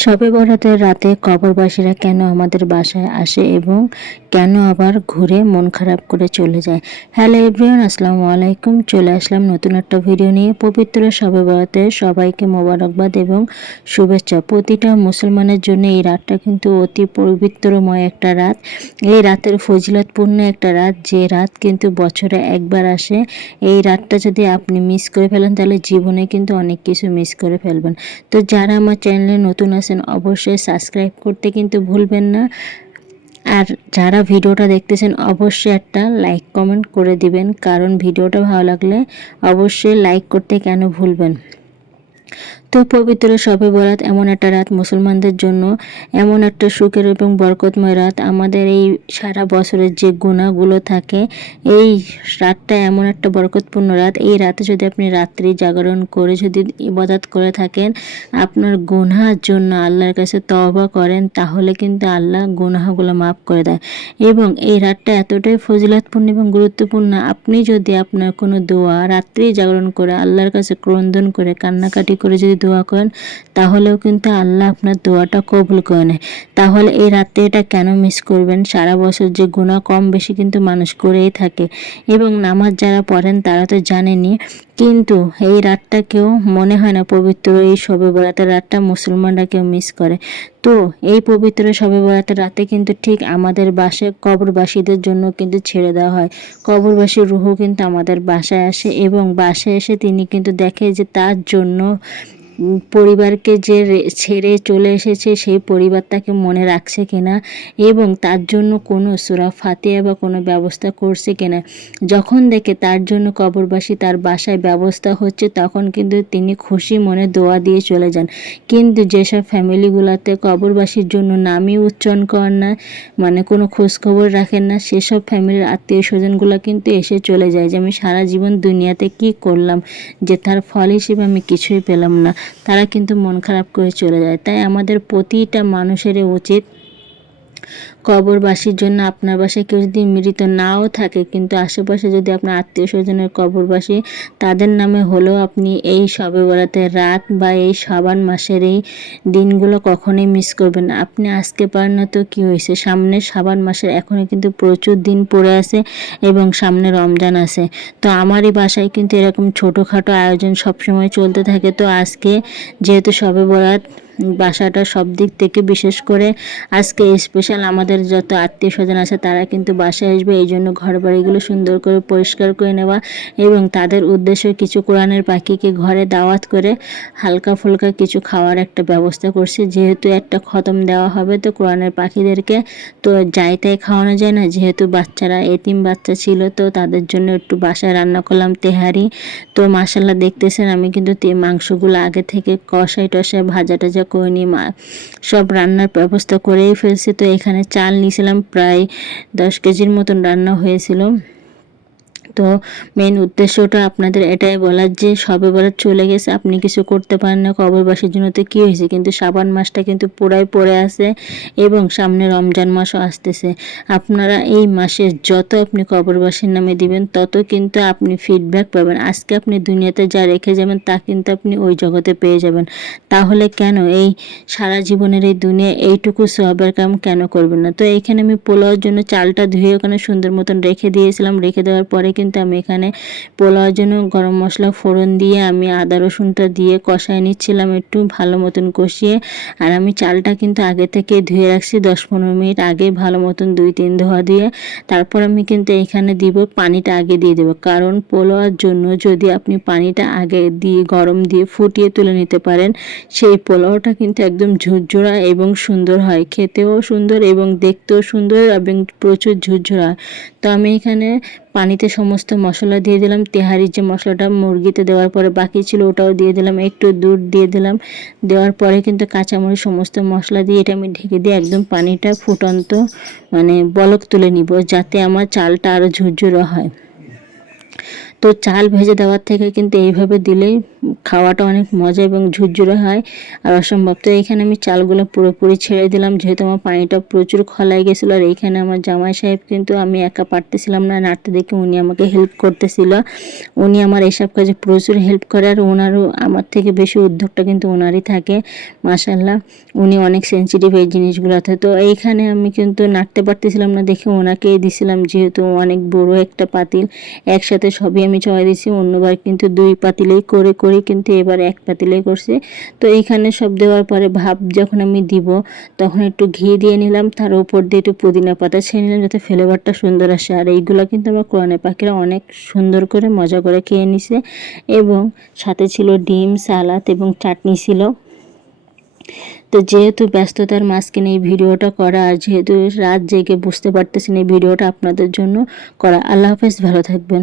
শবে বরাতের রাতে কবরবাসীরা কেন আমাদের বাসায় আসে এবং কেন আবার ঘুরে মন খারাপ করে চলে যায়? হ্যালো এভরিওয়ান, আসসালামু আলাইকুম। চলে আসলাম নতুন একটা ভিডিও নিয়ে। পবিত্র শবে বরাতে সবাইকে মোবারকবাদ এবং শুভেচ্ছা। প্রতিটা মুসলমানের জন্য এই রাতটা কিন্তু অতি পবিত্রময় একটা রাত। এই রাতের ফজিলতপূর্ণ একটা রাত। যে রাত কিন্তু বছরে একবার আসে। এই রাতটা যদি আপনি মিস করে ফেলেন, তাহলে জীবনে কিন্তু অনেক কিছু মিস করে ফেলবেন। তো যারা আমার চ্যানেলে নতুন আছেন অবশ্যই সাবস্ক্রাইব করতে কিন্তু ভুলবেন না। আর যারা ভিডিওটা দেখতেছেন, অবশ্যই একটা লাইক কমেন্ট করে দিবেন, কারণ ভিডিওটা ভালো লাগলে অবশ্যই লাইক করতে কেন ভুলবেন? তো পবিত্র শবে বরাত এমন একটা রাত মুসলমানদের জন্য, এমন একটা সুখের এবং বরকতময় রাত। আমাদের এই সারা বছরের যে গুণাগুলো থাকে, এই রাতটা এমন একটা বরকতপূর্ণ রাত। এই রাতে যদি আপনি রাত্রি জাগরণ করে যদি ইবাদত করে থাকেন, আপনার গুনার জন্য আল্লাহর কাছে তওবা করেন, তাহলে কিন্তু আল্লাহ গুনাহগুলো মাফ করে দেয়। এবং এই রাতটা এতটাই ফজিলাতপূর্ণ এবং গুরুত্বপূর্ণ আপনি যদি আপনার কোনো দোয়া রাত্রি জাগরণ করে আল্লাহর কাছে ক্রন্দন করে, কান্নাকাটি করে যদি দোয়া করেন, তাহলেও কিন্তু আল্লাহ আপনার দোয়াটা কবুল করে নেয়। তাহলে এই রাতে এটা কেন মিস করবেন? সারা বছর যে গুণা কম বেশি কিন্তু মানুষ করেই থাকে। এবং নামাজ যারা পড়েন, তারা তো জানেনি কিন্তু এই রাতটা কেউ মনে হয় না পবিত্র এই শবে বরাতের রাতটা মুসলমানরা কেউ মিস করে। তো এই পবিত্র শবে বরাতের রাতে কিন্তু ঠিক আমাদের বাসায় কবরবাসীদের জন্য কিন্তু ছেড়ে দেওয়া হয়। কবরবাসীর রুহ কিন্তু আমাদের বাসায় আসে এবং বাসায় এসে তিনি কিন্তু দেখে যে তার জন্য পরিবারকে যে ছেড়ে চলে এসেছে, সেই পরিবারটাকে মনে রাখছে কিনা এবং তার জন্য কোনো সুরা ফাতিয়া বা কোনো ব্যবস্থা করছে কিনা। যখন দেখে তার জন্য কবরবাসী তার বাসায় ব্যবস্থা হচ্ছে, তখন কিন্তু তিনি খুশি মনে দোয়া দিয়ে চলে যান। কিন্তু যেসব ফ্যামিলিগুলোতে কবরবাসীর জন্য নামই উচ্চারণ করেন না মানে কোনো খোঁজখবর রাখেন না, সেসব ফ্যামিলির আত্মীয় স্বজনগুলো কিন্তু এসে চলে যায় যে, আমি সারা জীবন দুনিয়াতে কি করলাম? যে তার ফল হিসেবে আমি কিছুই পেলাম না। তারা কিন্তু মন খারাপ করে চলে যায়। তাই আমাদের প্রতিটা মানুষেরই উচিত কবরবাসীর জন্য আপনার বাসায় কেউ যদি মৃত নাও থাকে, কিন্তু আশেপাশে যদি আপনার আত্মীয় স্বজনের কবরবাসী, তাদের নামে হলেও আপনি এই সবে বরাতের রাত বা এই সাবান মাসের এই দিনগুলো কখনোই মিস করবেন আপনি আজকে পারেন না তো কী হয়েছে? সামনে সাবান মাসের এখনও কিন্তু প্রচুর দিন পড়ে আছে এবং সামনে রমজান আছে। তো আমারই বাসায় কিন্তু এরকম ছোটোখাটো আয়োজন সবসময় চলতে থাকে। তো আজকে যেহেতু সবে বরাত বাসাটা সব দিক থেকে, বিশেষ করে আজকে স্পেশাল আমাদের যত আত্মীয় স্বজন আছে, তারা কিন্তু বাসায় আসবে। এই জন্য ঘর বাড়িগুলো সুন্দর করে পরিষ্কার করে নেওয়া এবং তাদের উদ্দেশ্য কিছু কোরআনের পাখিকে ঘরে দাওয়াত করে হালকা ফুলকা কিছু খাওয়ার একটা ব্যবস্থা করছি। যেহেতু একটা খতম দেওয়া হবে, তো কোরআনের পাখিদেরকে তো যাই তাই খাওয়ানো যায় না। যেহেতু বাচ্চারা, এতিম বাচ্চা ছিল, তো তাদের জন্য একটু বাসায় রান্না করলাম, তেহারি। তো মাসাল্লাহ দেখতেছেন, আমি কিন্তু মাংসগুলো আগে থেকে কষাই টসাই ভাজা টাজা করে নিই মা। সব রান্নার ব্যবস্থা করেই ফেলছি। তো এখানে চাল নিয়েছিলাম, প্রায় দশ কেজির মতন রান্না হয়েছিল। তো মেন উদ্দেশ্যটা আপনাদের এটাই বলার যে সবে বরাত চলে গেছে, আপনি কিছু করতে পারেন না, কবরবাসীর জন্য তো কী হয়েছে? কিন্তু সাবান মাসটা কিন্তু পুরাই পড়ে আছে এবং সামনে রমজান মাসও আসতেছে। আপনারা এই মাসে যত আপনি কবরবাসীর নামে দিবেন, তত কিন্তু আপনি ফিডব্যাক পাবেন। আজকে আপনি দুনিয়াতে যা রেখে যাবেন, তা কিন্তু আপনি ওই জগতে পেয়ে যাবেন। তাহলে কেন এই সারা জীবনের এই দুনিয়া এইটুকু সবের কাম কেন করবেন না? তো এইখানে আমি পোলাওয়ার জন্য চালটা ধুয়ে ওখানে সুন্দর মতন রেখে দিয়েছিলাম। রেখে দেওয়ার পরে কিন্তু আমি এখানে পোলাওয়ার জন্য গরম মশলা ফোড়ন দিয়ে আমি আদা রসুনটা দিয়ে কষায় নিচ্ছিলাম একটু ভালো মতন কষিয়ে। আর আমি চালটা কিন্তু আগে থেকে ধুয়ে রাখছি দশ পনেরো মিনিট আগে ভালো মতন দুই তিন ধোয়া দিয়ে তারপর আমি কিন্তু এখানে দিব পানিটা আগে দিয়ে দেবো। কারণ পোলাওয়ার জন্য যদি আপনি পানিটা আগে দিয়ে গরম দিয়ে ফুটিয়ে তুলে নিতে পারেন, সেই পোলাওটা কিন্তু একদম ঝুরঝুরা এবং সুন্দর হয়। খেতেও সুন্দর এবং দেখতেও সুন্দর এবং প্রচুর ঝুরঝুরা তো আমি এখানে পানিতে সমস্ত মশলা দিয়ে দিলাম। তেহারির যে মশলাটা মুরগিতে দেওয়ার পরে বাকি ছিল ওটাও দিয়ে দিলাম। একটু দুধ দিয়ে দিলাম। দেওয়ার পরে কিন্তু কাঁচামরিচ সমস্ত মশলা দিয়ে এটা আমি ঢেকে দিয়ে একদম পানিটা ফুটন্ত মানে বলক তুলে নিব, যাতে আমার চালটা আরও ঝুরঝুরো হয়। তো চাল ভেজে দেওয়ার থেকে কিন্তু এইভাবে দিলেই খাওয়াটা অনেক মজা এবং ঝুরঝুরে হয়। আর অসম্ভব। তো এইখানে আমি চালগুলো পুরোপুরি ছেড়ে দিলাম, যেহেতু আমার পানিটা প্রচুর খলাই গেছিল আর এইখানে আমার জামাই সাহেব কিন্তু আমি একা পারতেছিলাম না নাড়তে দেখে উনি আমাকে হেল্প করতেছিল। উনি আমার এসব কাজে প্রচুর হেল্প করে আর ওনারও আমার থেকে বেশি উদ্যোগটা কিন্তু ওনারই থাকে মাসাল্লাহ উনি অনেক সেন্সিটিভ এই জিনিসগুলোতে তো এইখানে আমি কিন্তু নাড়তে পারতেছিলাম না, দেখে ওনাকেই দিছিলাম, যেহেতু অনেক বড় একটা পাতিল, একসাথে সবই আমি চড়াই দিছি অন্যবার কিন্তু দুই পাতিলেই করে করে কিন্তু এবার এক পাতিলেই করছি। তো এইখানে সব দেওয়ার পরে ভাব যখন আমি দিব, তখন একটু ঘি দিয়ে নিলাম, তার উপর দিয়ে একটু পুদিনা পাতা ছেড়ে নিলাম যাতে ফ্লেভারটা সুন্দর আসে। আর এইগুলো কিন্তু আমার কোরআনে পাখিরা অনেক সুন্দর করে, মজা করে খেয়ে নিছে। এবং সাথে ছিল ডিম, সালাদ এবং চাটনি ছিল। তো যেহেতু ব্যস্ততার মাঝখানে এই ভিডিওটা করা, আর যেহেতু রাত জেগে বুঝতে পারতেছেন এই ভিডিওটা আপনাদের জন্য করা, আল্লাহ হাফেজ, ভালো থাকবেন।